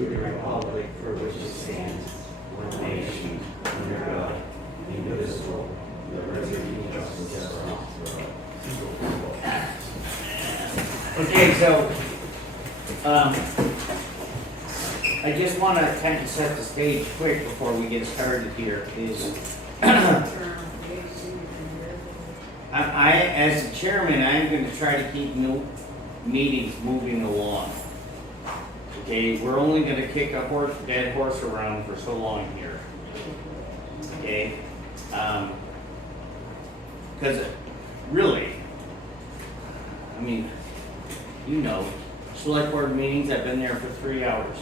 to the republic for which it stands, one nation, under God, indivisible, with liberty and justice for all. Okay, so I just want to kind of set the stage quick before we get started here. I, as the chairman, I'm going to try to keep meetings moving along. Okay, we're only going to kick a dead horse around for so long here. Okay, because really, I mean, you know, select board meetings, I've been there for 3 hours.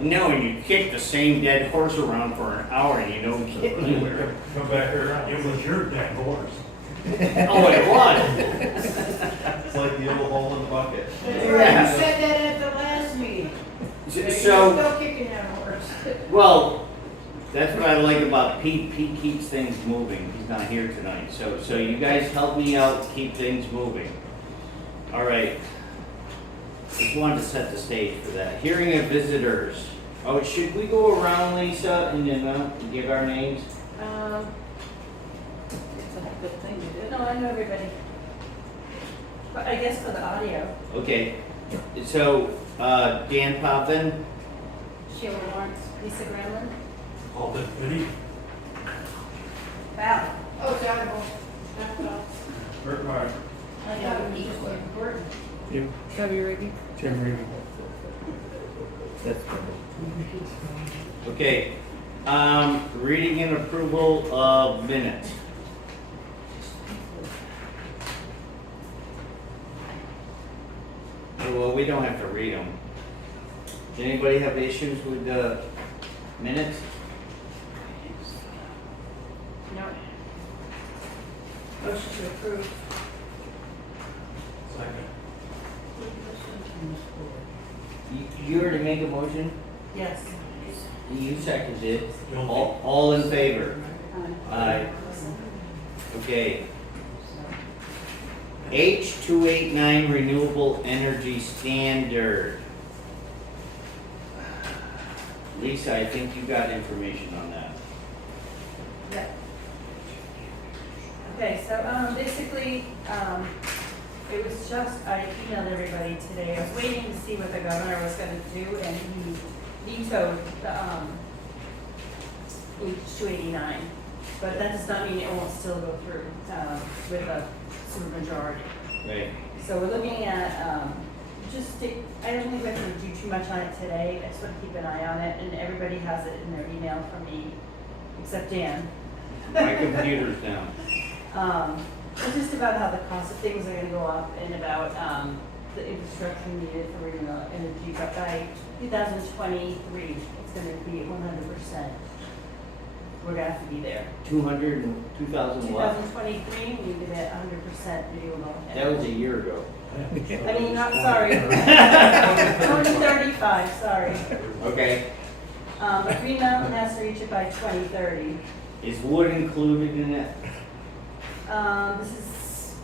No, and you kick the same dead horse around for an hour and you don't get anywhere. Come back around. It was your dead horse. Oh, it was. It's like the little hole in the bucket. That's right, you said that at the last meeting. You're So, still kicking that horse. well, that's what I like about Pete. Pete keeps things moving. He's not here tonight. So you guys help me out, keep things moving. All right. Just wanted to set the stage for that. Hearing of visitors. Oh, should we go around, Lisa, and then give our names? It's a good thing you did. No, I know everybody. But I guess for the audio. Okay. So, Dan Potvin, Sheila Lawrence, Lisa Granlund. All the goody. Val. Oh, it's audible. That's all. Bert Meyer. I That know was each just one. important. Debbie Rigby. Tim Rigby. That's okay. Reading and approval of minutes. Well, we don't have to read them. Does anybody have issues with the minutes? No. Motion to approve. Second. You already made a motion? Yes. You seconded. All in favor? Aye. Okay. H289 Renewable Energy Standard. Lisa, I think you got information on that. Yeah. Okay, so basically, it was just, I emailed everybody today. I was waiting to see what the governor was going to do, and he vetoed the H289. But that does not mean it won't still go through with a supermajority. Right. So we're looking at, I don't think we have to do too much on it today. I just want to keep an eye on it, and everybody has it in their email from me, except Dan. My computer's down. It's just about how the cost of things are gonna go up and about, the infrastructure needed for renewable energy, but by 2023, it's gonna be 100%. We're gonna have to be there. 2,000 what? 2023, we need to be at 100% renewable That was a energy. year ago. I mean, not, sorry. 2035, sorry. Okay. But Green Mountain has to reach it by 2030. Is wood included in that? This is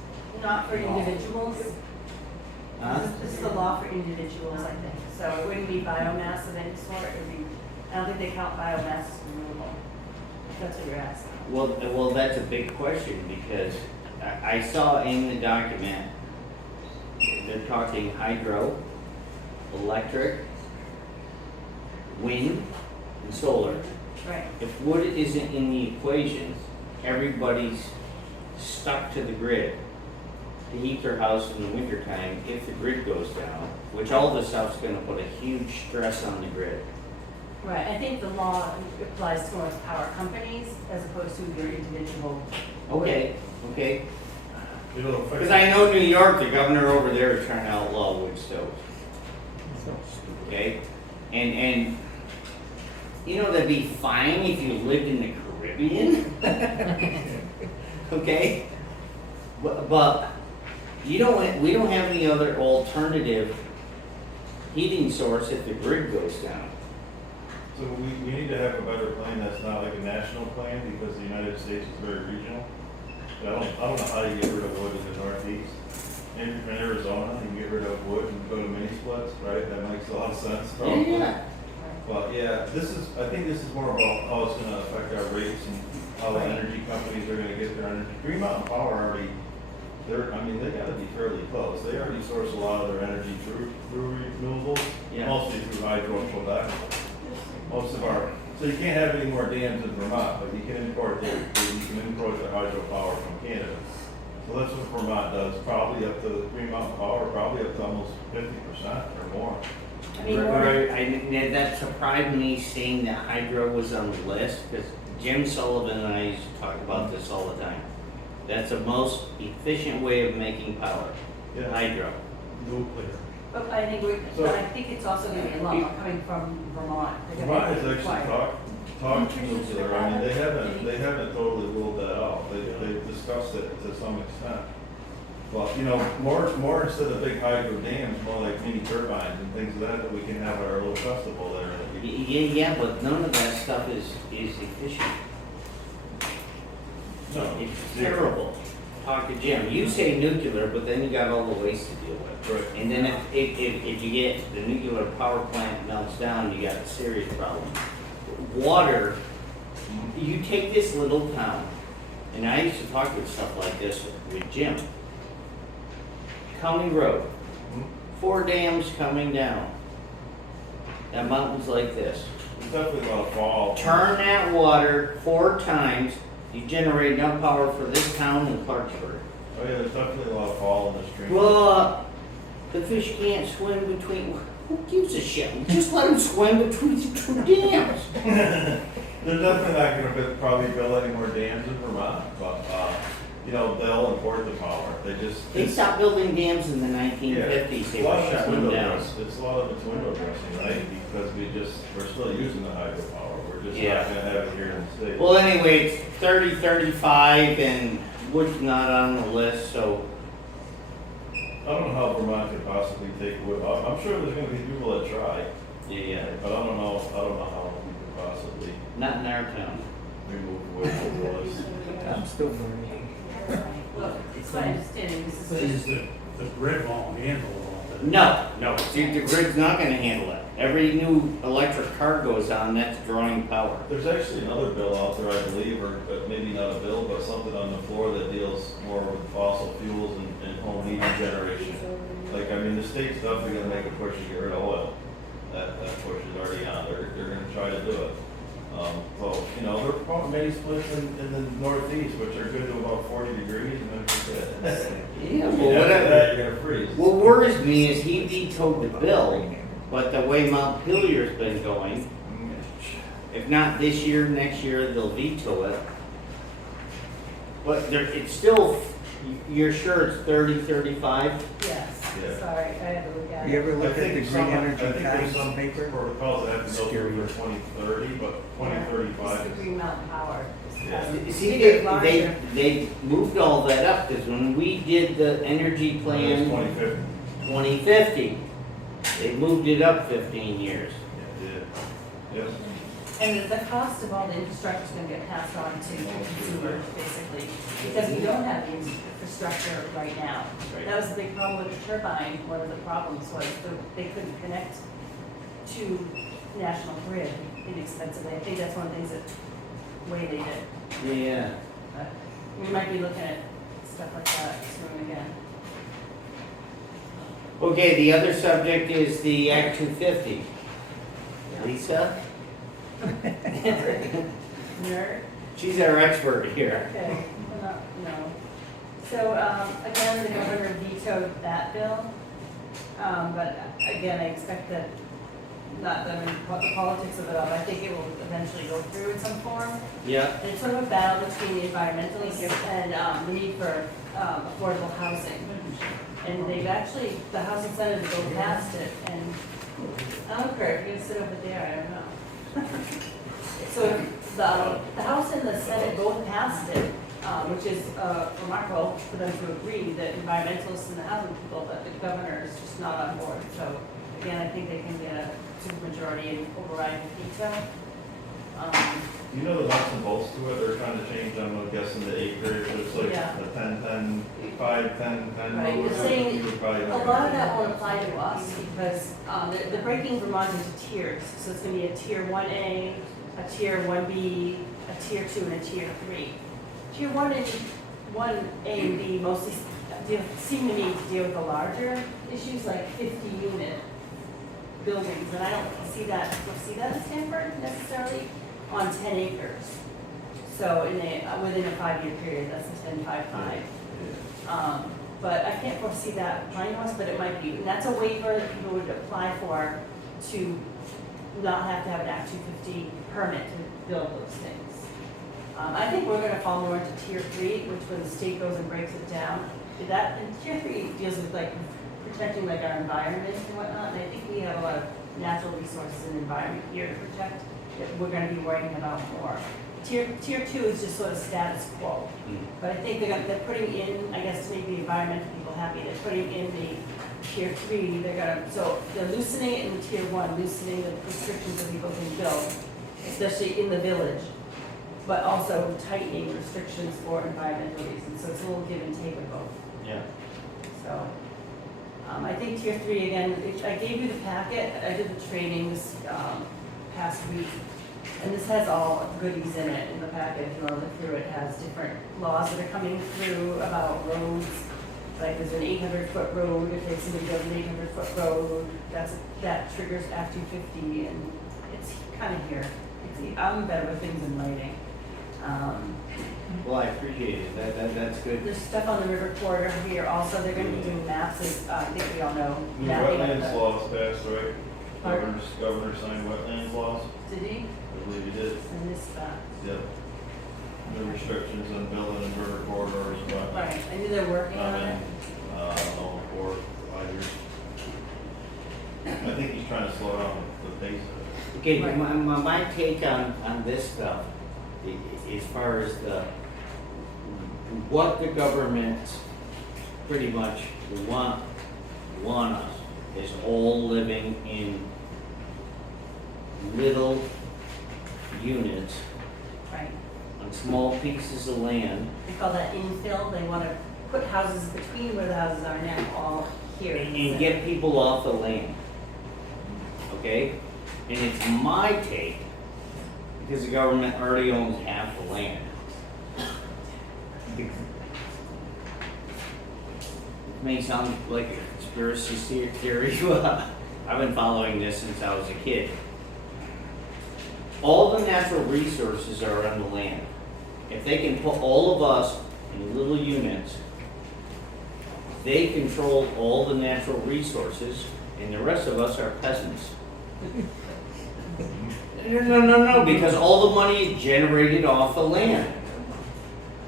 not for individuals. Huh? This is the law for individuals, I think. So it wouldn't be biomass of any sort. It would be, I don't think they count biomass as renewable. If that's what you're asking. Well, that's a big question because I saw in the document, they're talking hydro, electric, wind, and solar. Right. If wood isn't in the equation, everybody's stuck to the grid to heat their house in the wintertime if the grid goes down, which all this stuff's gonna put a huge stress on the grid. Right. I think the law applies to most power companies as opposed to your individual. Okay. You know, Because I know New York, the governor over there is trying to outlaw wood stoves. Okay? And you know, that'd be fine if you lived in the Caribbean. Okay? But we don't have any other alternative heating source if the grid goes down. So we need to have a better plan that's not like a national plan because the United States is very regional. I don't know how you get rid of wood in the Northeast. Maybe in Arizona, you can get rid of wood and go to mini splits, right? That makes a lot of sense. Probably. Yeah. But yeah, I think this is more about how it's gonna affect our rates and how the energy companies are gonna get their energy. Green Mountain Power already, they gotta be fairly close. They already source a lot of their energy through renewables, Yeah. mostly through hydro and Quebec. So you can't have any more dams in Vermont, but you can import the hydropower from Canada. So that's what Vermont does, probably up to Green Mountain Power, probably up to almost 50% or more. I mean, Right, that surprised me seeing that hydro was on the list, because Jim Sullivan and I used to talk about this all the time. That's the most efficient way of making power, Yeah. hydro. Nuclear. but I think it's also gonna be a lot more coming from Vermont. They're gonna Vermont has actually require- talked nuclear, I mean, they haven't totally ruled that out, they've discussed it to some extent. But, more instead of big hydro dams, more like mini turbines and things of that we can have our little festival there. that we- Yeah, but none of that stuff is efficient. No, It's terrible. Talk to Jim. You say nuclear, but then you got all the waste to deal with. Right. And then if you get the nuclear power plant melts down, you got a serious problem. Water, you take this little town, and I used to talk with stuff like this with Jim. County Road, 4 dams coming down. That mountain's like this. There's definitely a lot of fall. Turn that water 4 times, you generate enough power for this town and Clarksburg. Oh yeah, there's definitely a lot of fall in the stream. Well, the fish can't swim between, who gives a shit? Just let them swim between the 2 dams. They're definitely not gonna probably build any more dams in Vermont, but, they'll import the power, They stopped building dams in the 1950s, they A lot were of it's shutting them window down. It's a lot of it's window dressing, right? Because we're still using the hydropower, we're just Yeah. not gonna have it here in the state. Well, anyway, it's 30, 35, and wood's not on the list, so, I don't know how Vermont could possibly take wood off. I'm sure there's gonna be people that try, yeah, but I don't know how we could possibly not in our town. remove wood from the list. I'm still learning. Well, it's my understanding, this But is is just, the grid won't handle all of it. No, see, the grid's not gonna handle it. Every new electric car goes on, that's drawing power. There's actually another bill out there, I believe, but maybe not a bill, but something on the floor that deals more with fossil fuels and home heating generation. The state's definitely gonna make a push to get rid of oil. That push is already on, they're gonna try to do it. They're probably many splits in the northeast, which are good to about 40 degrees, and then forget it. Yeah, After well, whatever. that, you're gonna freeze. What worries me is he vetoed the bill, but the way Mount Pilier's been going, if not this year, next year, they'll veto it. But it's still, you're sure it's 30, 35? yes, Yeah. sorry, I had to look at it. You ever I look at the think green energy there's tax some paper? protocols that have to go through for 2030, but It's 2035 the is. Green Mountain Power. Yeah. See, Big larger. they moved all that up, because when we did the energy It's plan 2050. 2050, they moved it up 15 years. Yeah, yes. And the cost of all the infrastructure is gonna get passed on to consumers, basically, because we don't have the infrastructure right now. Right. That was the big problem with the turbine, one of the problems was they couldn't connect to national grid inexpensively. I think that's one of the things that waited it. Yeah. But we might be looking at stuff like that soon again. Okay, the other subject is the Act 250. Lisa? Nerd? She's our expert here. Okay, well, no. So, again, the governor vetoed that bill. But again, I expect that, not that I'm the politics of it all, but I think it will eventually go through in some form. Yeah. And it's sort of a battle between the environmentalists and the need for affordable housing. And they've actually, the House and Senate have both passed it, and I don't care, if you're gonna sit over there, I don't know. So the House and the Senate both passed it, which is remarkable for them to agree that environmentalists and the housing people, but the governor is just not on board. So again, I think they can get a supermajority and override the veto. You know the nuts and bolts to it, they're trying to change, I'm guessing the acreage, it's like Yeah. the 10-10, 5-10-10. Right, you're saying You would probably a know. lot of that won't apply to us because they're breaking Vermont into tiers. So it's gonna be a tier 1A, a tier 1B, a tier 2, and a tier 3. Tier 1A and B mostly seem to me to deal with the larger issues like 50-unit buildings. And I don't see that in Stamford necessarily on 10 acres. So within a 5-year period, that's a 10-5-5. But I can't foresee that applying to us, but it might be. And that's a waiver that people would apply for to not have to have an Act 250 permit to build those things. I think we're gonna fall more into tier 3, which when the state goes and breaks it down, and tier 3 deals with like protecting like our environment and whatnot. And I think we have a lot of natural resources and environment here to protect that we're gonna be worrying about more. Tier 2 is just sort of status quo. But I think they're putting in, I guess to make the environmental people happy, they're putting in the tier 3, so they're loosening it in tier 1, loosening the restrictions that people can build, especially in the village, but also tightening restrictions for environmental reasons, so it's a little give and take of both. Yeah. So, I think tier 3, again, I gave you the packet, I did the training this past week, and this has all goodies in it in the packet. If you want to look through it, has different laws that are coming through about roads. Like there's an 800-foot road, if somebody builds an 800-foot road, that triggers Act 250, and it's kind of here. I'm better with things in writing. Well, I appreciate it, that's good. There's stuff on the river corridor here also. They're going to be doing maps, as I think we all know. The mapping of wetlands the- laws passed, right? Pardon? Governor signed wetlands laws, Did he? I believe he did, I missed that. yep. No restrictions on building in river corridors, but. Right, I knew they're working on it. I don't know, 4 or 5 years. I think he's trying to slow down the pace of it. Okay, Right. my take on this stuff, as far as what the government pretty much want us is all living in little units Right. on small pieces of land. They call that infill. They want to put houses between where the houses are now, all here. in the And center. get people off the land. Okay? And it's my take, because the government already owns half the land. It may sound like a conspiracy theory. I've been following this since I was a kid. All the natural resources are on the land. If they can put all of us in little units, they control all the natural resources, and the rest of us are peasants. No, because all the money is generated off the land.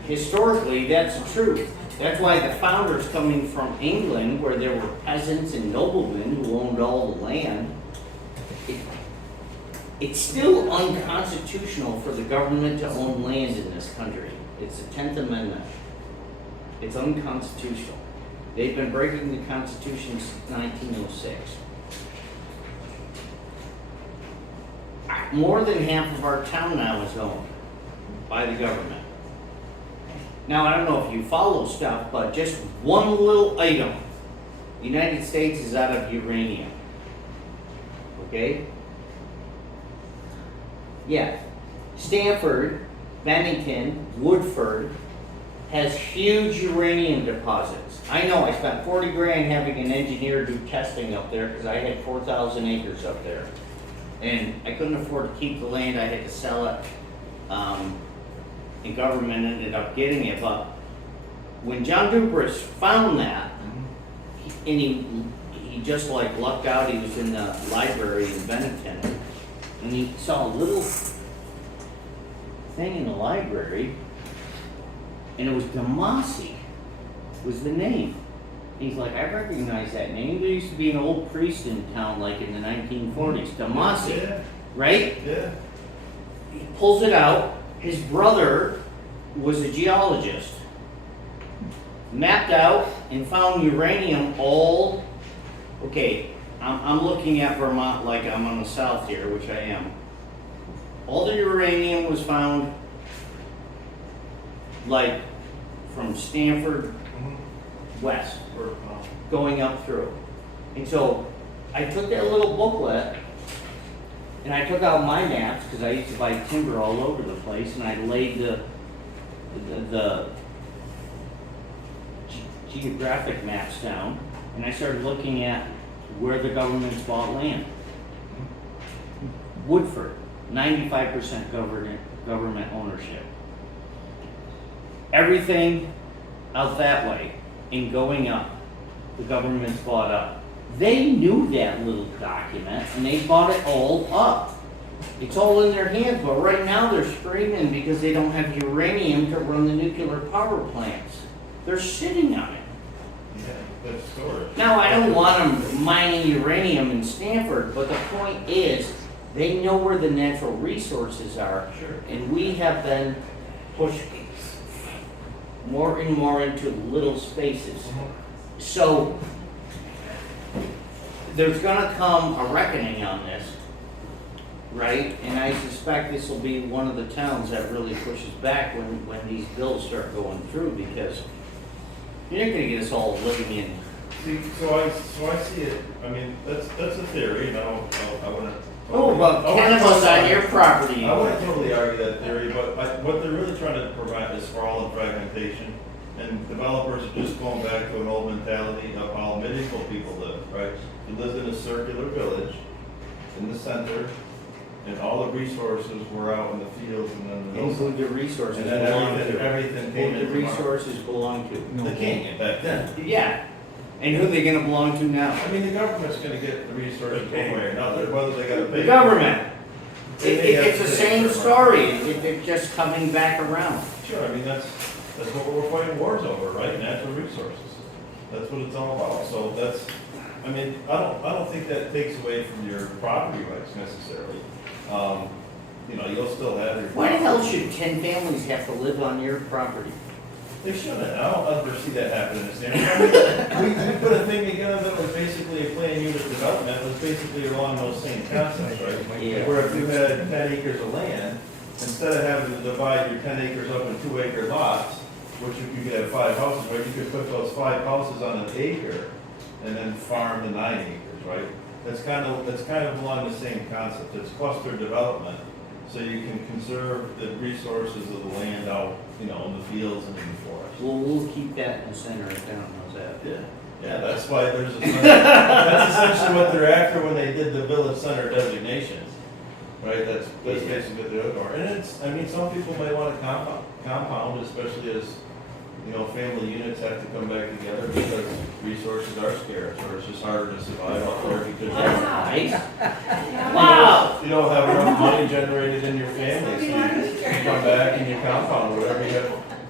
Historically, that's the truth. That's why the founders coming from England, where there were peasants and noblemen who owned all the land, it's still unconstitutional for the government to own land in this country. It's the 10th Amendment. It's unconstitutional. They've been breaking the Constitution since 1906. More than half of our town now is owned by the government. Now, I don't know if you follow stuff, but just one little item. The United States is out of uranium. Okay? Yeah. Stamford, Bennington, Woodford has huge uranium deposits. I know I spent 40 grand having an engineer do testing up there because I had 4,000 acres up there. And I couldn't afford to keep the land, I had to sell it. And government ended up getting it, but when John Dupras found that, and he just like lucked out, he was in the library in Bennington, and he saw a little thing in the library, and it was Damasi was the name. He's like, I recognize that name. There used to be an old priest in town like in the 1940s, Damasi, Yeah. right? Yeah. He pulls it out. His brother was a geologist, mapped out and found uranium all, okay, I'm looking at Vermont like I'm on the south here, which I am. all the uranium was found like from Stamford west, going up through. And so I took that little booklet and I took out my maps, because I used to buy timber all over the place, and I laid the geographic maps down, and I started looking at where the government's bought land. Woodford, 95% government ownership. Everything out that way and going up, the government's bought up. They knew that little document and they bought it all up. It's all in their hands, but right now they're screaming because they don't have uranium to run the nuclear power plants. They're sitting on it. Yeah, that's storage. Now, I don't want them mining uranium in Stanford, but the point is, they know where the natural resources are. Sure. And we have been pushed more and more into little spaces. So, there's gonna come a reckoning on this, right? And I suspect this will be one of the towns that really pushes back when these bills start going through, because you're not gonna get us all living in. See, so I see it, I mean, that's a theory, and I wanna. Oh, but cannabis on your property. I wouldn't totally argue that theory, but what they're really trying to prevent is sprawl and fragmentation. And developers are just going back to an old mentality of how medieval people lived, right? You lived in a circular village in the center, and all the resources were out in the fields and then the hills. Who the resources And then belong to. everything came Who the into our- resources belong to. The king back then. Yeah, and who they gonna belong to now? I mean, the government's gonna get the resources one way or another, whether they gotta pay. The government. It's the They same have to pay. story, it's just coming back around. Sure, I mean, that's what we're fighting wars over, right? Natural resources. That's what it's all about. So that's, I mean, I don't think that takes away from your property rights necessarily. You know, you'll still have your. Why the hell should 10 families have to live on your property? They shouldn't. I don't ever see that happening in Stanford. I mean, we put a thing together that was basically a planned unit development, was basically along those same concepts, right? Yeah. Where if you had 10 acres of land, instead of having to divide your 10 acres up in 2-acre lots, which you could have 5 houses, right? You could put those 5 houses on an acre and then farm the 9 acres, right? That's kind of along the same concept. It's cluster development, so you can conserve the resources of the land out, you know, in the fields and in the forest. Well, we'll keep that in the center of town, how's that? Yeah, that's why there's a, that's essentially what they're after when they did the village center designations, right? That's basically what they're looking for. And it's, I mean, some people may want to compound, especially as, you know, family units have to come back together because resources are scarce, or it's just harder to survive out there because That's nice. Wow. you don't have enough money generated in your family, so you come back and you compound whatever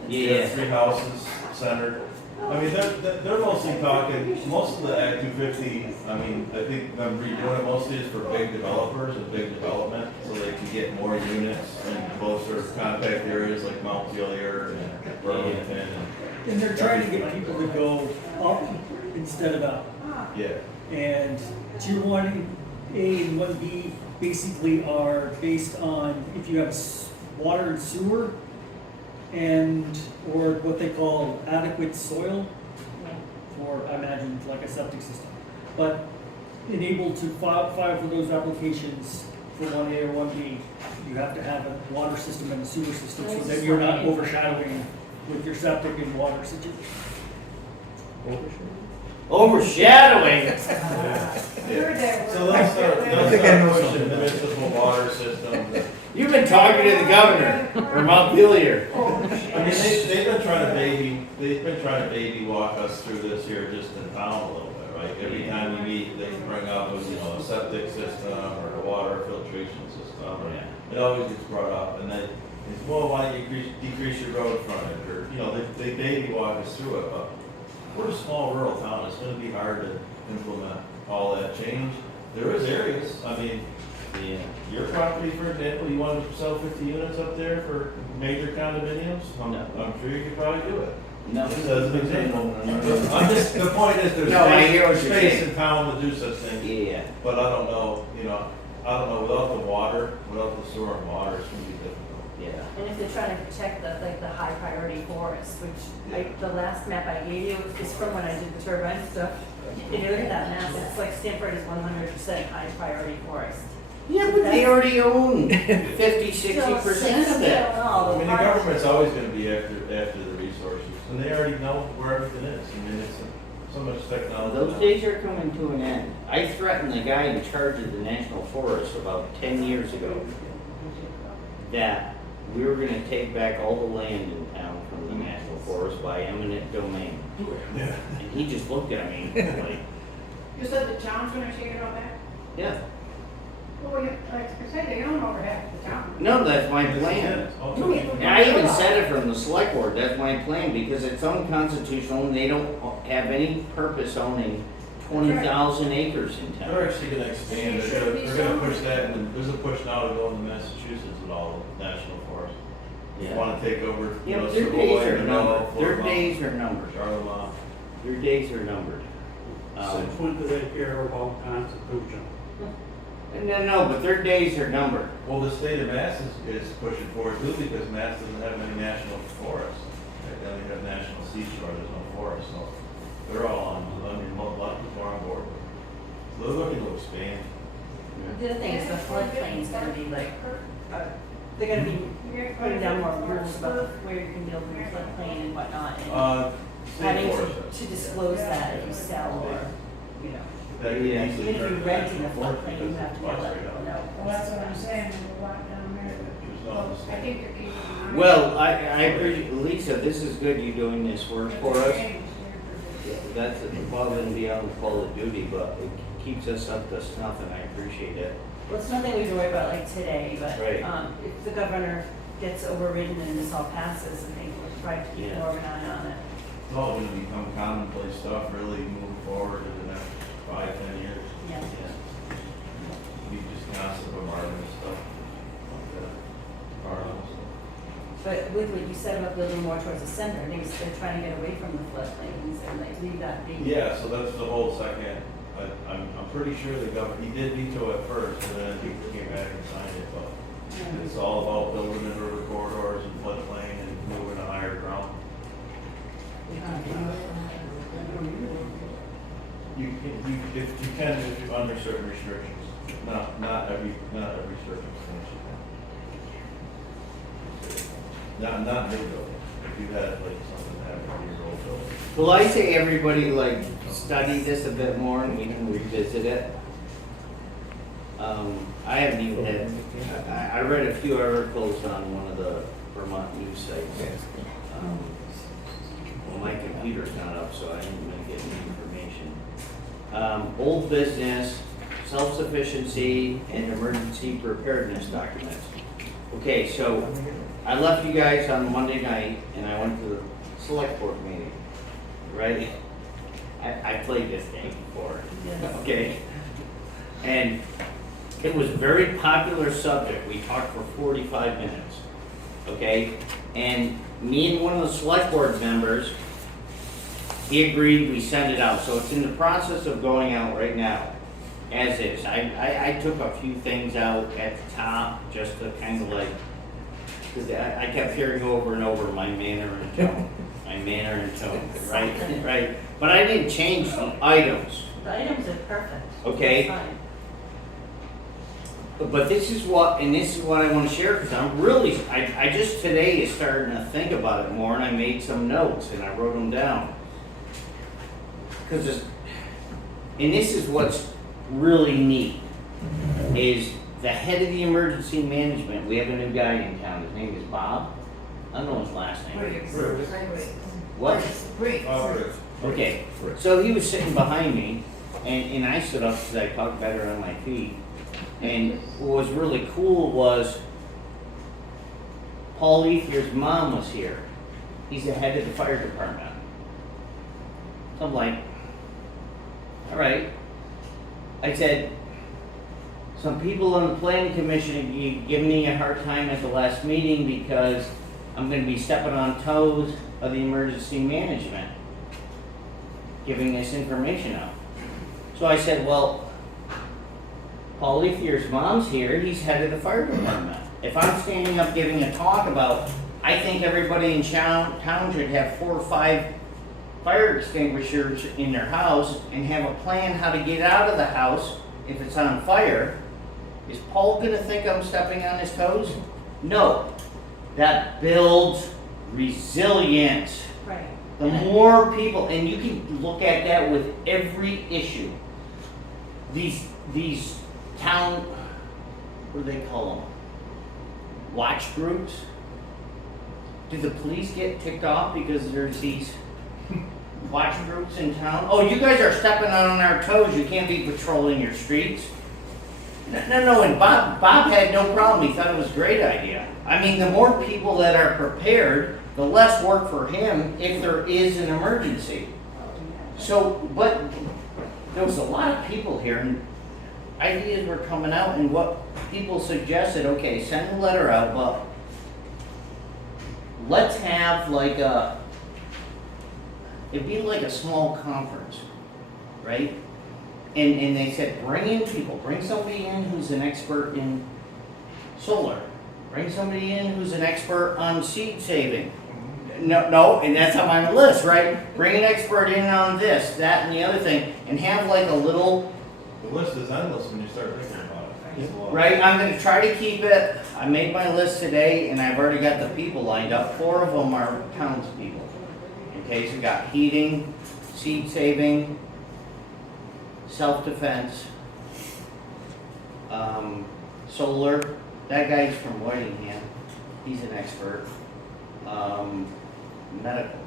you have 3 houses centered. I mean, they're mostly talking, most of the Act 250, I mean, I think I'm redoing it mostly is for big developers and big development, so they can get more units in closer contact areas like Mount Pelier and Burlington. And they're trying to get people to go up instead of out. Yeah, And tier 1A and 1B basically are based on if you have water and sewer and, or what they call adequate soil, or I imagine like a septic system. But able to file for those applications for 1A or 1B, you have to have a water system and a sewer system so that you're not overshadowing with your septic and water situation. Overshadowing. So they'll start pushing municipal water systems. You've been talking to the governor, or Mount Pelier. I mean, they've been trying to baby walk us through this here just in town a little bit, right? Every time we meet, they bring up, you know, a septic system or a water filtration system. It always gets brought up, and then it's, well, why don't you decrease your road frontage, or, you know, they baby walk us through it, but we're a small rural town, it's gonna be hard to implement all that change. There is areas, I mean, your property, for example, you want to sell 50 units up there for major condominiums? I'm sure you could probably do it. No. Just as an example. I'm just, the point is, there's No, I hear what you're space saying. in town to do such things. Yeah. But I don't know, you know, I don't know, without the water, without the sewer and water, it's gonna be difficult. Yeah. And if they're trying to protect the high priority forests, which the last map I gave you is from when I did the turbine stuff. If you look at that map, it's like Stamford is 100% high priority forest. Yeah, but they already own 50-60% of it. I mean, the government's always gonna be after the resources, and they already know where everything is. I mean, it's so much technology. Those now. days are coming to an end. I threatened the guy in charge of the National Forest about 10 years ago that we were gonna take back all the land in town from the National Forest by eminent domain. Yeah. And he just looked at me like, You said the town's gonna take it all back? yeah, Well, like I said, they own over half the town. no, that's my plan. And I even said it from the select board, that's my plan, because it's unconstitutional and they don't have any purpose owning 20,000 acres in They're town. actually gonna expand, they're gonna push that, and there's a push now to go into Massachusetts with all the national forests. They Yeah, wanna take over, you yeah, know, but their Savoy, days are Renewable, numbered, their Fort days are numbered, Charlemont. their days are numbered. Since when do they care about constitution? No, but their days are numbered. Well, the state of Mass is pushing for it too, because Mass doesn't have any national forests. They only have national seashore, there's no forest, so they're all on, I mean, a lot of people are on board. So they're looking to expand. The other thing is the floodplain's gonna be like, they're gonna be putting down more rules about where you can build in the floodplain and whatnot. And State having forest. to disclose that if you sell or, you know. That could Yeah. easily Even if you turn rent in a national forest floodplain, you because have to it's let straight people up. know. Well, that's what I'm saying, there's a lot down there, There's but, no well, I mistake. think they're keeping an eye. Well, I appreciate, Lisa, this is good you doing this work for us. That's above and beyond call of duty, but it keeps us up to snuff and I appreciate it. Well, it's nothing we can worry about like today, but, Right. if the governor gets overridden and this all passes, I think we'll try to keep Yeah. more of an eye on it. It's all gonna become commonplace stuff, really, moving forward in the next 5-10 years. Yeah. Be just constant bombardment stuff. Like that. But with what you said about building more towards the center, I think they're trying to get away from the floodplains and like leave that be. Yeah, so that's the whole second, I'm pretty sure the governor, he did veto it first, and then he came back and signed it, but it's all about building in river corridors and floodplain and moving to higher ground. You can if you're under certain restrictions, not every circumstance you can. Not new building, if you had like something happen to your old building. Well, I say everybody like study this a bit more and we can revisit it. I haven't even had, I read a few articles on one of the Vermont news sites. Well, my computer's not up, so I ain't gonna get any information. Old business, self-sufficiency, and emergency preparedness documents. Okay, so I left you guys on Monday night and I went to the select board meeting, right? I played this game before, Yes. okay? And it was a very popular subject. We talked for 45 minutes, okay? And me and one of the select board members, he agreed we send it out. So it's in the process of going out right now, as is. I took a few things out at the top just to kind of like, because I kept hearing over and over my manner and tone, my manner and tone, right? Right. But I didn't change the items. The items are perfect. Okay. That's fine. But this is what, and this is what I want to share, because I'm really, I just today is starting to think about it more, and I made some notes, and I wrote them down. Because and this is what's really neat, is the head of the emergency management, we have a new guy in town, his name is Bob. I don't know his last name. What? Okay, so he was sitting behind me, and I stood up because I talked better on my feet. And what was really cool was Paul Ethier's mom was here. He's the head of the fire department. So I'm like, all right. I said, some people on the planning commission give me a hard time at the last meeting because I'm going to be stepping on toes of the emergency management, giving this information out. So I said, well, Paul Lethier's mom's here, he's head of the fire department. If I'm standing up giving a talk about, I think everybody in town should have 4 or 5 fire extinguishers in their house and have a plan how to get out of the house if it's on fire, is Paul gonna think I'm stepping on his toes? No. That builds resilience. Right. The more people, and you can look at that with every issue. These town, what do they call them? Watch groups? Do the police get ticked off because there's these watch groups in town? Oh, you guys are stepping on our toes, you can't be patrolling your streets. No, and Bob had no problem, he thought it was a great idea. I mean, the more people that are prepared, the less work for him if there is an emergency. So, but there was a lot of people here and ideas were coming out and what people suggested, okay, send a letter out, but let's have like it'd be like a small conference, right? And they said, bring in people, bring somebody in who's an expert in solar, bring somebody in who's an expert on seed saving. No, and that's on my list, right? Bring an expert in on this, that, and the other thing, and have like a little. The list is endless when you start thinking about it. It's a lot. Right, I'm gonna try to keep it, I made my list today, and I've already got the people lined up, 4 of them are townspeople. Okay, so we got heating, seed saving, self-defense, solar, that guy's from Whitingham, he's an expert, medical.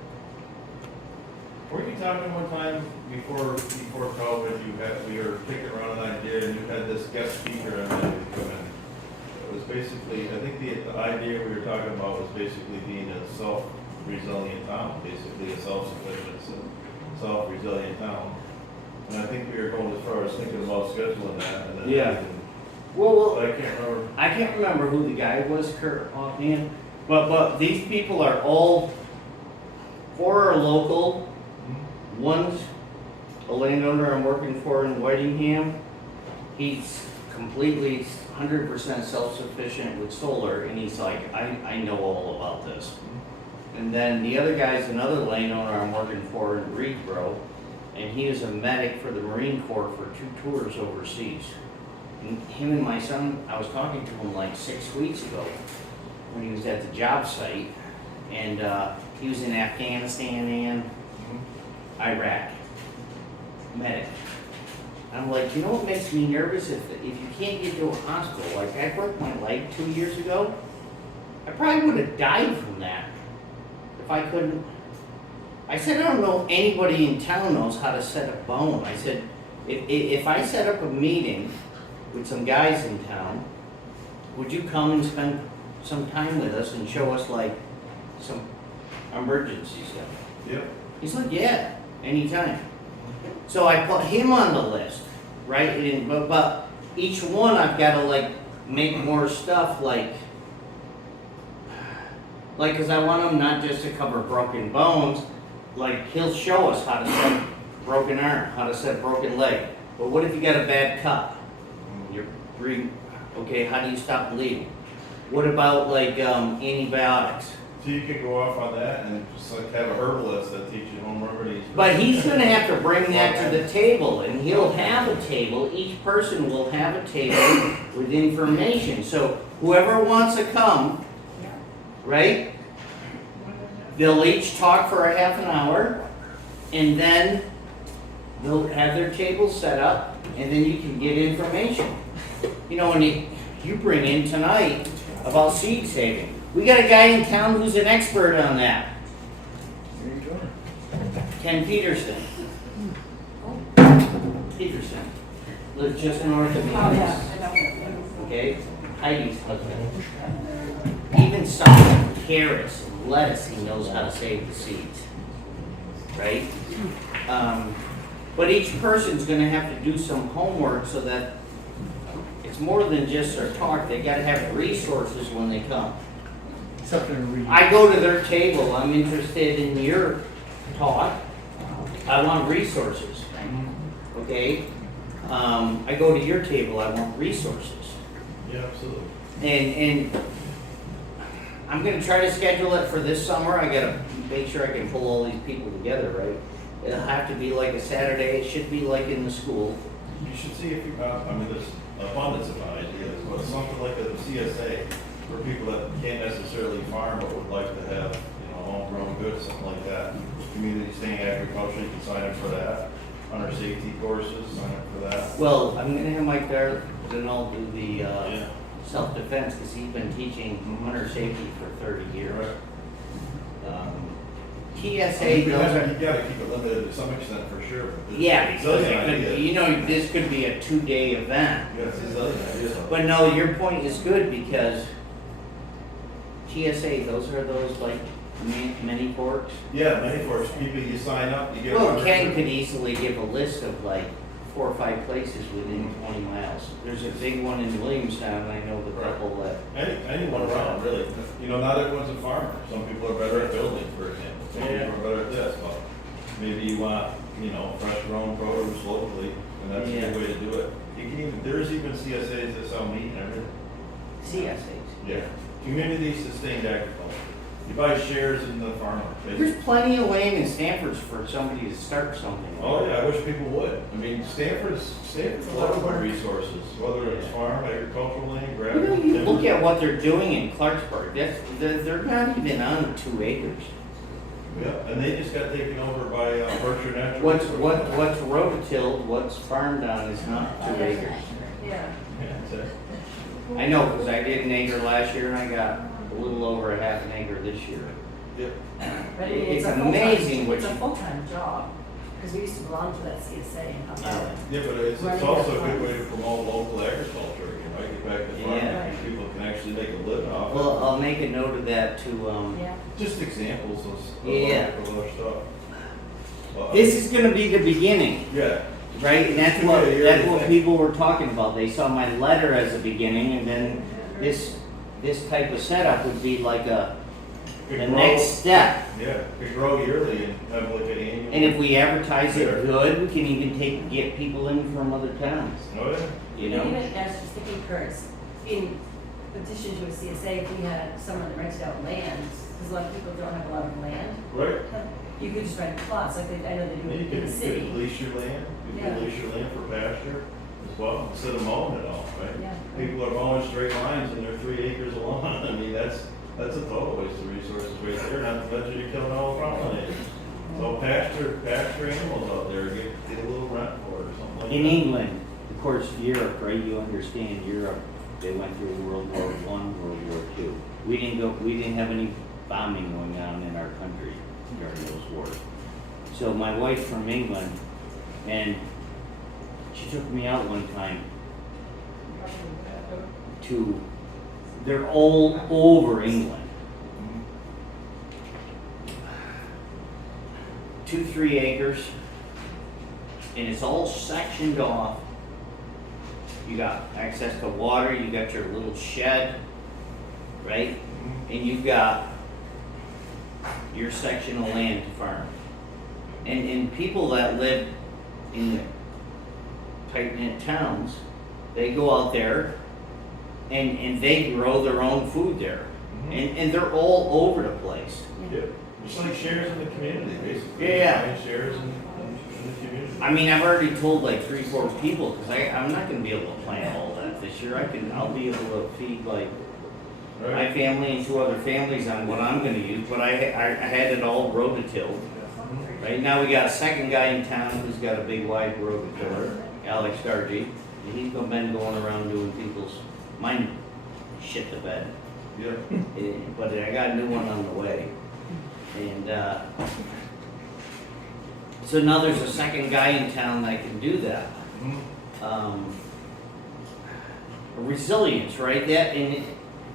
Were you talking one time before COVID, we were kicking around an idea and you had this guest speaker and then would come in. It was basically, I think the idea we were talking about was basically being a self-resilient town, basically a self-sufficient, self-resilient town. And I think we were going as far as thinking about scheduling that and then. Yeah. Well, But I can't remember. I can't remember who the guy was, Kurt, offhand, but these people are all, 4 are local, one's a landowner I'm working for in Whitingham. He's completely 100% self-sufficient with solar, and he's like, I know all about this. And then the other guy's another landowner I'm working for in Reedboro, and he is a medic for the Marine Corps for 2 tours overseas. And him and my son, I was talking to him like 6 weeks ago when he was at the job site, and he was in Afghanistan and Iraq, medic. I'm like, you know what makes me nervous? If you can't get to a hospital, like I broke my leg 2 years ago, I probably would have died from that if I couldn't. I said, I don't know anybody in town knows how to set a bone. I said, if I set up a meeting with some guys in town, would you come and spend some time with us and show us like some emergency stuff? Yep. He's like, yeah, anytime. So I put him on the list, right? And, but each one I've got to like make more stuff like, cause I want him not just to cover broken bones, like he'll show us how to set broken arm, how to set broken leg. But what if you got a bad cut? You're breathing, okay, how do you stop bleeding? What about like antibiotics? So you could go off on that and just like have a herbalist that teaches you home remedies. But he's gonna have to bring that to the table, and he'll have a table, each person will have a table with information, so whoever wants to come, right? They'll each talk for a half an hour, and then they'll have their table set up, and then you can get information. You know, when you bring in tonight about seed saving, we got a guy in town who's an expert on that. Ken Peterson. Peterson. Lives just north of me. Oh, yeah, I know. Okay? Heidi's husband. Even some carrots and lettuce, he knows how to save the seeds. Right? But each person's gonna have to do some homework so that it's more than just their talk. They gotta have resources when they come. Something to read. I go to their table, I'm interested in your talk, I want resources, okay? I go to your table, I want resources. Yeah, absolutely. And I'm gonna try to schedule it for this summer, I gotta make sure I can pull all these people together, right? It'll have to be like a Saturday, it should be like in the school. You should see if you, I mean, there's abundance of ideas, but something like a CSA for people that can't necessarily farm but would like to have, homegrown goods, something like that. Community staying agriculture, you can sign up for that. Hunter safety courses, sign up for that. Well, I'm gonna have Mike there, then I'll do the, Yeah. self-defense, cause he's been teaching hunter safety for 30 years. Right. TSA, You those are, gotta keep it limited to some extent for sure. But there's yeah, a because zillion it could, ideas. you know, this could be a 2-day event. Yes, there's a zillion ideas. But no, your point is good because TSA, those are those like mini forks. Yeah, many forks, people, you sign up, you get. Well, Ken could easily give a list of like 4 or 5 places within 20 miles. There's a big one in Williamstown, I know the couple that, Anyone around, really. Not everyone's a farmer. Some people are better at building, for example. Some people are better at this, but maybe you want, fresh grown produce locally, and that's a Yeah. good way to do it. You can even, there's even CSAs that sell meat and everything. CSAs. Yeah. Community sustained agriculture. You buy shares in the farmer, basically. There's plenty of land in Stamford for somebody to start something. Oh, yeah, I wish people would. I mean, Stanford's a lot of good resources, whether it's farm, agricultural land, gravel. You look at what they're doing in Clarksburg, they're not even on 2 acres. Yeah, and they just got taken over by Berkshire Natural. What's Resources. rototilled, what's farmed on is not 2 acres. Yeah. Yeah, that's it. I know, because I did an acre last year and I got a little over a half an acre this year. Yep. But It's a full-time- amazing what It's a you- full-time job, because we used to belong to that CSA in Hub Valley. Yeah, but it's Running also a that good farm. way to promote local agriculture, get back to farming, Yeah. people can actually make a living off it. Well, I'll make a note of that to, Yeah. Just examples of Yeah. other stuff. this is gonna be the beginning, Yeah, right? And that's what people were talking about. They saw my letter as a beginning and then this type of setup would be like the could grow, next step. yeah, could grow yearly and have like an annual. And if we advertise Sure. it good, we can even get people in from other towns, Oh, yeah. you And know? even, I was just thinking, Kurt, in addition to a CSA, if we had someone that rented out land, because a lot of people don't have a lot of land, Right. you could just rent plots, like I know they do You in could the city. lease your land, you Yeah. could lease your land for pasture as well, instead of mowing it all, right? Yeah. People are mowing straight lines and they're 3 acres of lawn. I mean, that's a total waste of resources right there, not to mention you're killing all the farmland. So pasture animals out there, get a little rent for it or something like that. In England, of course, Europe, right, you understand Europe, they went through World War I, World War II. We didn't have any bombing going on in our country during those wars. So my wife's from England, and she took me out one time they're all over England. 2-3 acres, and it's all sectioned off. You got access to water, you got your little shed, right? And you've got your section of land to farm. And people that live in the tight-knit towns, they go out there and they grow their own food there. And they're all over the place. Yeah, just like shares in the community, basically. Yeah. Buying shares in the community. I mean, I've already told like 3-4 people, because I'm not gonna be able to plant all that this year. I'll be able to feed like my Right. family and 2 other families on what I'm gonna use, but I had it all rototilled. Right now, we got a second guy in town who's got a big wide rototiller, Alex Dargy. And he's been going around doing people's, mine shit the bed. Yeah. But I got a new one on the way. And, so now there's a second guy in town that can do that. Resilience, right?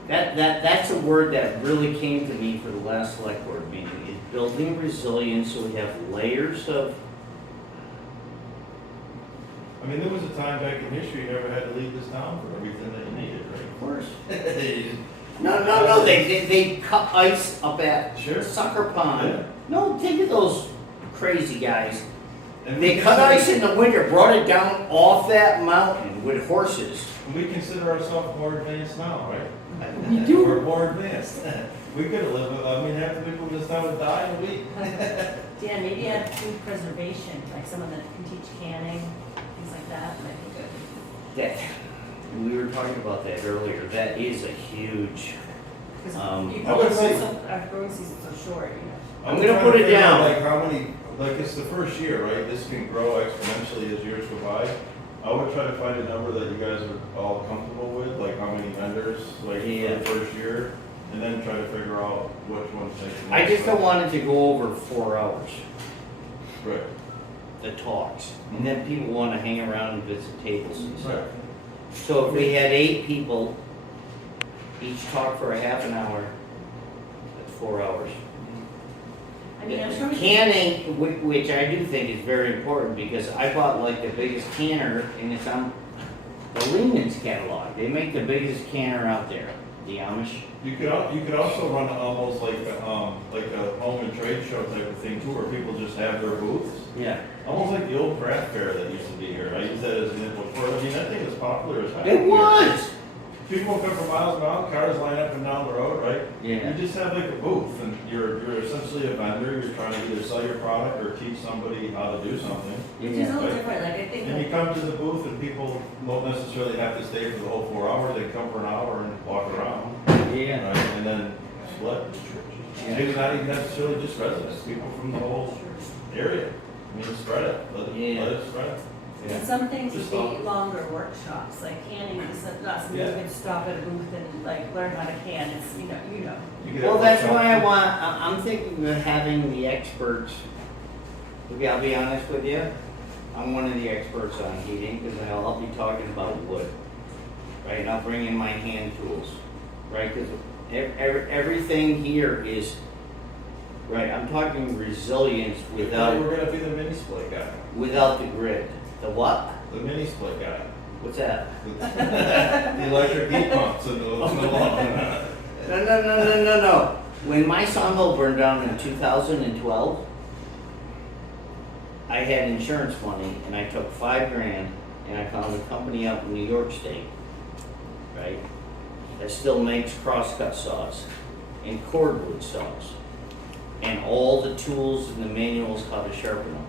That's a word that really came to me for the last select board meeting, is building resilience so we have layers of, I mean, there was a time back in history you never had to leave this town for everything that you needed, right? of course. No, they cut ice up at Sure. Sucker Pond. Yeah. No, think of those crazy guys And They we cut consider- ice in the winter, brought it down off that mountain with horses. We consider ourselves more advanced now, right? We do. We're more advanced. We could have lived with, I mean, half the people in this town would die in a week. Yeah, maybe add food preservation, like someone that can teach canning, things like that, might be good. That, we were talking about that earlier, that is a huge, Because Um, I would say- our growing season's so short, you know. I'm gonna trying put to it figure out, down. Like how many, like it's the first year, right? This can grow exponentially as years go by. I would try to find a number that you guys are all comfortable with, like how many vendors, like for Yeah. the first year, and then try to figure out which one takes. the I most just don't time. want it to go over 4 hours, Right, the talks. And then people wanna hang around and visit tables and stuff. right. So if we had 8 people, each talk for a half an hour, that's 4 hours. I mean, I'm sure we can, Canning, which I do think is very important, because I bought like the biggest canner, and it's on the Lehman's catalog. They make the biggest canner out there, the Amish. You could also run almost like a home and trade show type of thing too, where people just have their booths. Yeah. Almost like the old craft fair that used to be here. I use that as an example. I mean, that thing is popular as heck. It was! People come from miles and miles, cars line up and down the road, right? Yeah. You just have like a booth, and you're essentially a vendor. You're trying to either sell your product or teach somebody how to do something. which is a Yeah. little different, like I think And you like, come to the booth, and people don't necessarily have to stay for the whole 4 hours. They come for an hour and walk around, Yeah. right? And then split. Maybe not even necessarily just residents, people from the whole area. I mean, spread it. Let it spread. and some things Just would be thought- longer workshops, like canning is not something you Yeah. could stop at a booth and like learn how to can, it's, you know. You could Well, have that's workshops. why I'm thinking of having the experts. Okay, I'll be honest with you. I'm one of the experts on heating, because I'll be talking about wood. Right, and I'll bring in my hand tools, right, because everything here is, right, I'm talking resilience We thought you without, were gonna be the mini split guy, without the grid. The what? the mini split guy. What's that? The electric heat pumps and the lawn. No. When my sawmill burned down in 2012, I had insurance money, and I took $5,000, and I found a company out in New York State, right, that still makes crosscut saws and cordwood saws, and all the tools and the manuals how to sharpen them.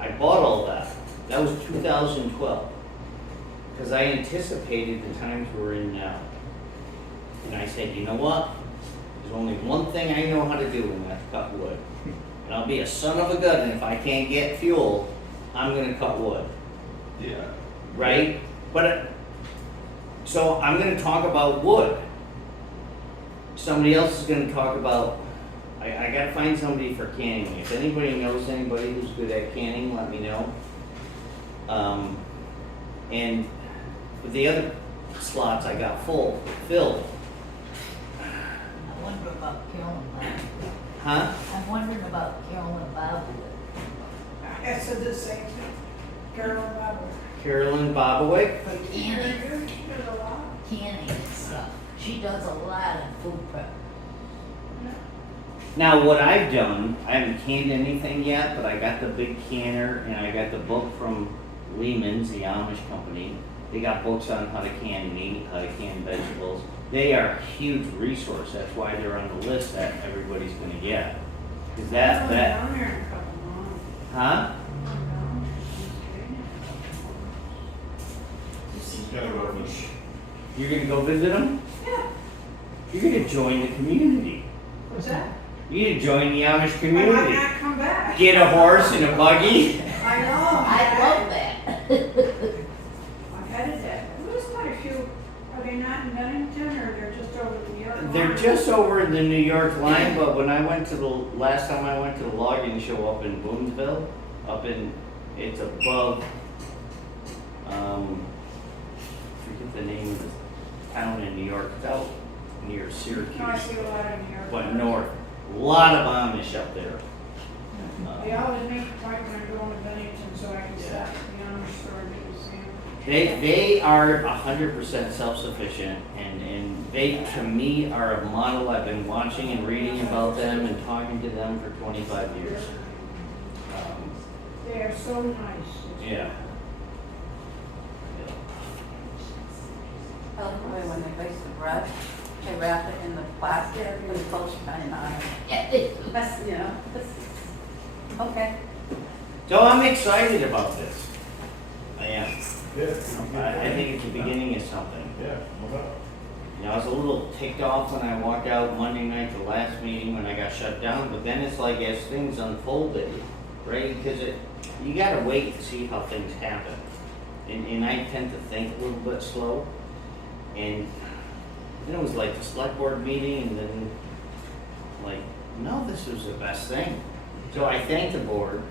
I bought all that. That was 2012, because I anticipated the times we're in now. And I said, you know what? There's only one thing I know how to do, and that's cut wood. And I'll be a son of a gun if I can't get fuel, I'm gonna cut wood, Yeah. right? But, so I'm gonna talk about wood. Somebody else is gonna talk about, I gotta find somebody for canning. If anybody knows anybody who's good at canning, let me know. And the other slots I got filled. I wonder about Carolyn Bob. Huh? I'm wondering about Carolyn Bob. I said the same thing. Carolyn Bob. Carolyn Bobowick? For canning, canning and stuff. She does a lot of food prep. Now, what I've done, I haven't canned anything yet, but I got the big canner and I got the book from Lehman's, the Amish company. They got books on how to can meat, how to can vegetables. They are a huge resource. That's why they're on the list that everybody's gonna get. Is that, Down there in a couple months. huh? She's kind of open. You're gonna go visit them? Yeah. You're gonna join the community. What's that? You're gonna join the Amish I might community. not come back. Get a horse and a buggy. I know. I love that. I've headed that. There's quite a few. Are they not in Bennington or they're just over the New York line? They're just over the New York line, but when I went to last time I went to the logging show up in Boonesville, it's above, forget the name of the town in New York, it's out near Syracuse, No, I see a lot in New York. but north. A lot of Amish up there. They always make a point when I go into Bennington so I can stop at the Amish store and get a sandwich. They are 100% self-sufficient, and they, to me, are a model. I've been watching and reading about them and talking to them for 25 years. They are so nice. Yeah. I like the way when they bake the bread, they wrap it in the plastic with a close kind on it. Yeah, they do. That's, you know, okay. So I'm excited about this. I am. Yeah. I think it's the beginning of something. Yeah, no doubt. You know, I was a little ticked off when I walked out Monday night, the last meeting when I got shut down, but then it's like as things unfolded, right? Because you gotta wait to see how things happen. And I tend to think a little bit slow. And then it was like the select board meeting and then like, no, this was the best thing. So I thank the board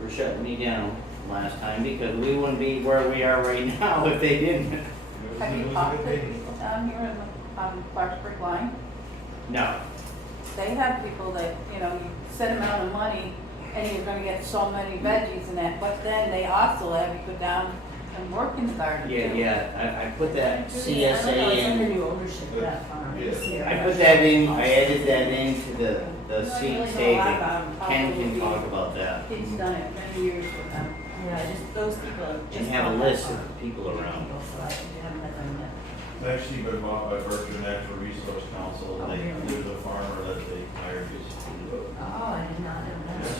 for shutting me down last time because we wouldn't be where we are right now if they didn't. Have you talked to people down here in the, Clarksburg line? No. They have people that, you know, you set amount of money and you're gonna get so many veggies and that, but then they also have you go down and work in the garden too. Yeah, I put that I don't know, CSA it's under in. new ownership of that farm. Yeah. I put that in, I added that into the I don't seat really know a lot saving. about 'em. Ken can Probably talk about that He's done it many years with them. Yeah, just those people have just. and have a bought that list of farm. people around. So I haven't met them yet. It's actually been bought by Berkshire Natural Resource Council, and Oh, really? there's a farmer that they hired just to do it. Oh, I did not know that.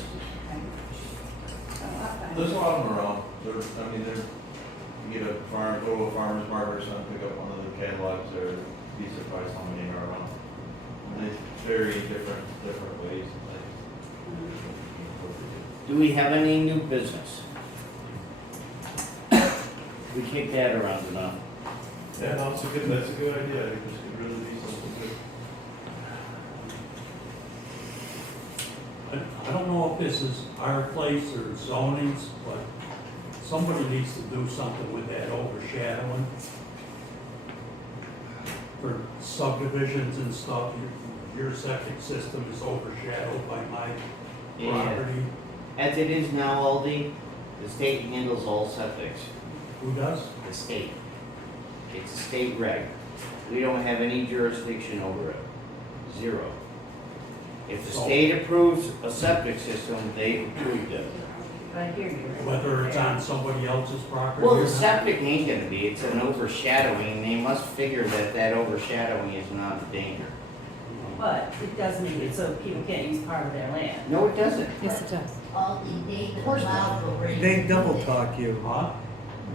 There's a lot of them around. There's, I mean, you get a farm, go to a farmer's market or something, pick up one of the catalogs there, be surprised how many are around. And they vary in different ways. Do we have any new business? We kicked that around enough. Yeah, no, that's a good idea. I think this could really be something good. I don't know if this is our place or zonings, but somebody needs to do something with that overshadowing. For subdivisions and stuff, your septic system is overshadowed by my Yeah. property. As it is now, Aldi, the state handles all septics. Who does? The state. It's a state reg. We don't have any jurisdiction over it. Zero. If the state approves a septic system, they've approved it. But I hear you. Whether it's on somebody else's property Well, or the not. septic ain't gonna be, it's an overshadowing, they must figure that that overshadowing is not a danger. But it does make it so people can't use part of their land. No, it doesn't. Yes, it does. All the David Of course allowed for raising. They double talk you. Huh?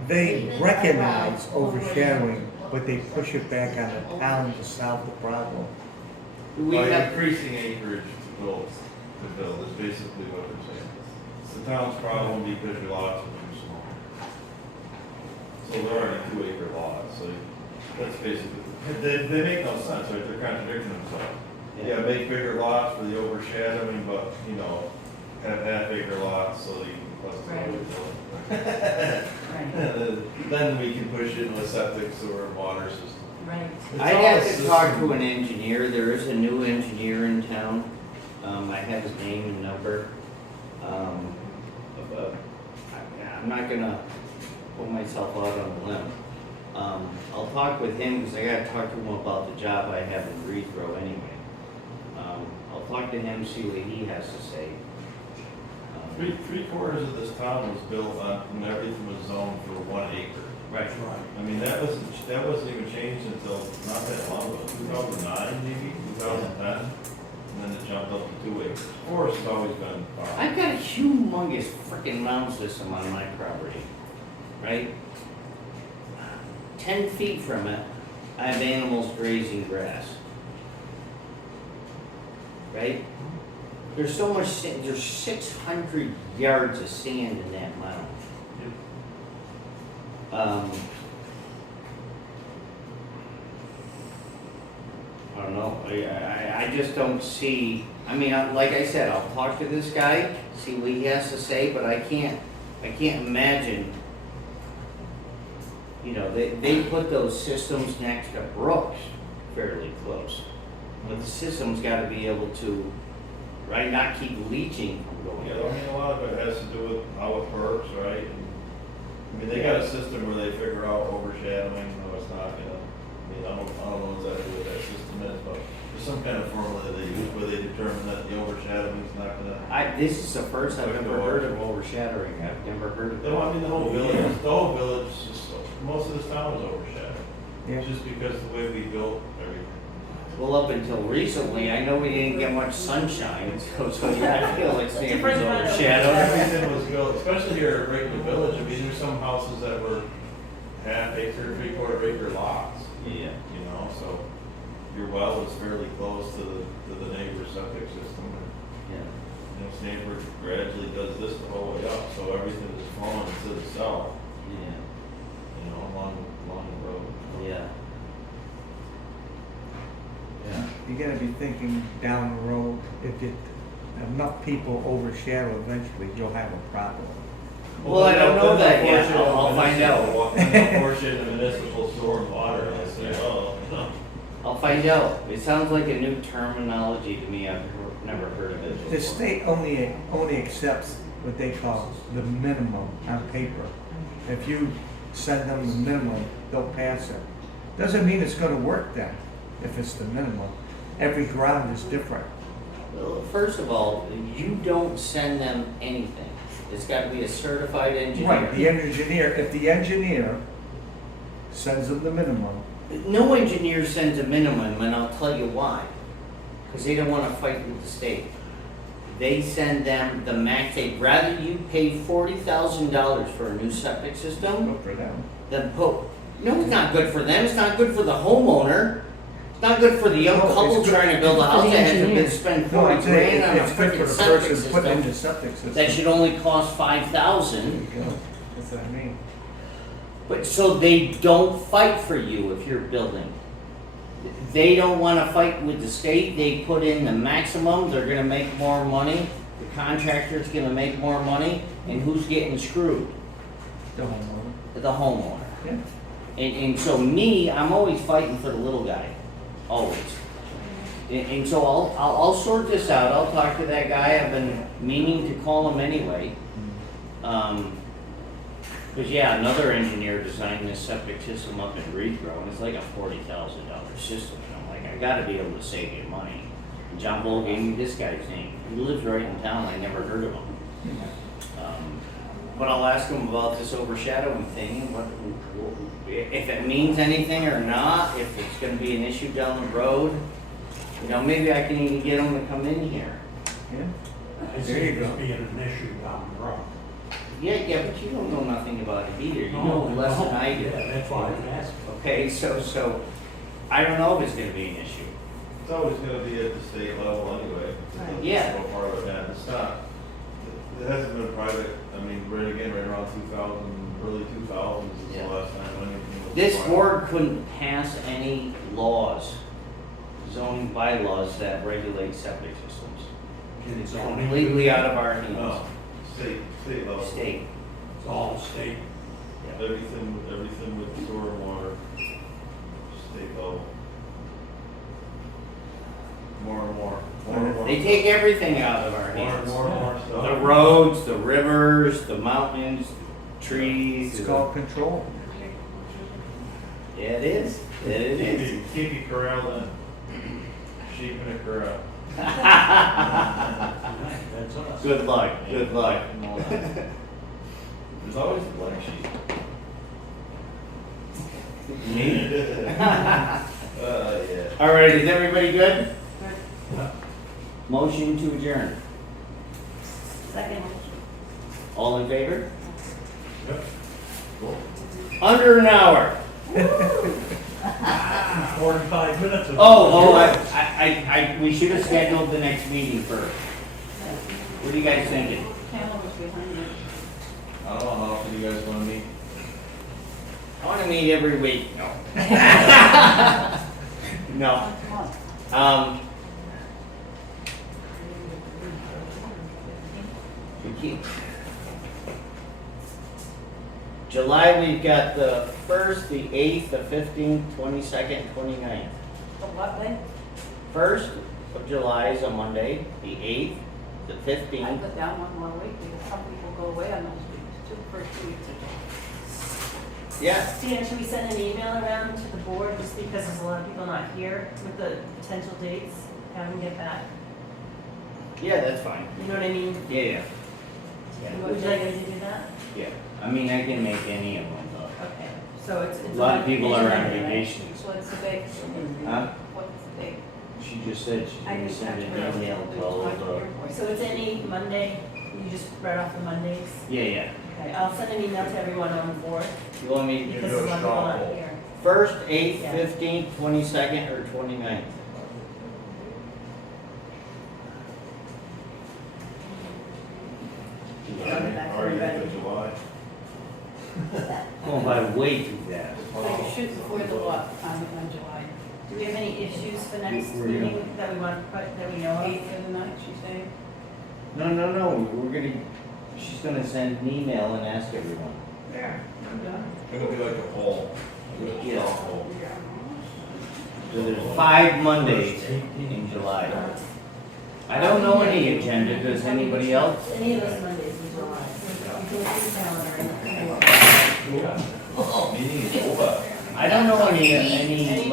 They recognize overshadowing, but they push it back on the town to solve the problem. We By have, increasing acreage to build is basically what they're saying. It's the town's problem because your lots are too small. So they're already 2-acre lots, so that's basically, they make no sense, right? They're contradicting themselves. Yeah, make bigger lots for the overshadowing, but, you know, have half-acre lots so you can plus the Right. Right, Then we can push it into a septic sewer and water system. right. It's I'd all have a to system. talk to an engineer, there is a new engineer in town. I have his name and number. But I'm not gonna put myself out on a limb. I'll talk with him, because I gotta talk to him about the job I have in Greensboro anyway. I'll talk to him, see what he has to say. Three-quarters of this town was built on, when everything was zoned for 1 acre. Right. I mean, that wasn't even changed until not that long ago, 2009 maybe, 2010, and then it jumped up to 2 acres. Forest has always been farm. I've got a humongous freaking mound system on my property, right? 10 feet from it, I have animals grazing grass. Right? There's so much sand, there's 600 yards of sand in that mound. I don't know, I just don't see, I mean, like I said, I'll talk to this guy, see what he has to say, but I can't imagine, you know, they put those systems next to brooks fairly close. But the system's gotta be able to, right, not keep leaching from going. Yeah, I mean, a lot of it has to do with how it works, right? I mean, they got a system where they figure out overshadowing, no, it's not, you know. I mean, I don't know exactly what that system is, but there's some kind of formula they use where they determine that the overshadowing is not gonna. I this is the first I've ever heard of overshadowing. I've never heard of No, I that. mean, the whole village, just, most of this town is overshadowed. Yeah. Just because the way we built everything. Well, up until recently, I know we didn't get much sunshine, so yeah, I feel like Stamford's Different kind of overshadowed. Everything was built, especially here right in the village. I mean, there's some houses that were half acre, 3/4 acre lots. Yeah. You know, so your well is fairly close to the neighbor's septic system. And, Yeah. you know, Stamford gradually does this the whole way up, so everything is flowing to the south, Yeah. you know, along the road. Yeah. Yeah. You gotta be thinking down the road, if enough people overshadow, eventually you'll have a problem. Well, I don't know that yet. Then they'll I'll find out. portion of municipal sewer and water, and I say, oh, I'll find out. It sounds like a new terminology to me. I've never heard of it. The state only accepts what they call the minimum on paper. If you send them the minimum, they'll pass it. Doesn't mean it's gonna work then, if it's the minimum. Every ground is different. Well, first of all, you don't send them anything. It's got to be a certified engineer. Right, the engineer, if the engineer sends them the minimum, No engineer sends a minimum, and I'll tell you why. Because they don't want to fight with the state. They send them the max. They'd rather you pay $40,000 for a new septic system good for them. than put. No, it's not good for them. It's not good for the homeowner. It's not good for the young No, it's couple good trying to build a for house the that has to engineer. spend No, 40 I'm saying grand on a it's good for freaking the septic person putting in the system septic system. that should only cost There $5,000. you go. That's what I mean. But so they don't fight for you if you're building. They don't want to fight with the state. They put in the maximum. They're going to make more money. The contractor's going to make more money. And who's getting screwed? The homeowner. The homeowner. Yeah. And so me, I'm always fighting for the little guy. Always. And so I'll sort this out. I'll talk to that guy. I've been meaning to call him anyway. Because yeah, another engineer designed this septic system up in Reedgrove, and it's like a $40,000 system. And I'm like, I got to be able to save you money. And John Bull gave me this guy's name. He lives right in town. I never heard of him. But I'll ask him about this overshadowing thing, if it means anything or not, if it's going to be an issue down the road. You know, maybe I can even get him to come in here. Yeah. I see There you it as go. being an issue down the road. Yeah, but you don't know nothing about it either. You No, know less than I do. Yeah, that's why I'm asking. Okay, so I don't know if it's going to be an issue. it's always gonna be at the state level anyway. Right. Yeah. So far with that, it's not, it hasn't been private, I mean, right around 2000, early 2000s is Yeah. the last time anything was. This private. board couldn't pass any laws, zoning bylaws that regulate septic systems. It's completely out of our hands. No, state level. State. It's all state. Everything with sewer and water, state level. More and more. They take everything out of our More and hands. more stuff. The roads, the rivers, the mountains, the trees. It's called control. Yeah, it is. It is. Keep you corralled in. Sheep in a corral. That's us. Good luck. Good luck. There's always the black sheep. Me? Yeah. All right, is everybody good? Yeah. Motion to adjourn. Second. All in favor? Yep. Under an hour. 45 minutes. of- We should have scheduled the next meeting first. What are you guys thinking? Camel was behind it. I don't know how often you guys wanna meet. I want to meet every week. No. No. Once a month. We keep. July, we've got the 1st, the 8th, the 15th, 22nd, 29th. The what day? 1st of July is a Monday, the 8th, the I 15th. put down one more week because some people go away on those weeks, first 2 weeks of July. Yeah. Dan, should we send an email around to the board, just because there's a lot of people not here with the potential dates, have them get back? Yeah, that's fine. You know what I mean? Yeah, yeah. Yeah, Would you like me to do that? yeah. I mean, I can make any of them up. Okay, so it's. A lot of people are on Monday, right? vacation. What's the date? Huh? What's the date? She just said she's I gonna just send have an to email to all of the. So it's any Monday, you just read off the Mondays? Yeah, yeah. Okay, I'll send an email to everyone on board, You want me to because do a lot of people aren't here. first, 8th, Yeah. 15th, 22nd, or 29th? Already into July. Going by way too fast. So you shoot before the what, on July Do we have any issues for next We're meeting that we want, that we know of? 8th or the 9th, she's saying? No, we're gonna, she's gonna send an email and ask everyone. There, I'm done. It'll be like a poll. Yeah. Poll. So there's 5 Mondays in July. I don't know any agenda, does anybody else? Any of those Mondays in July. You can look at the calendar and. Meeting is over. I don't know any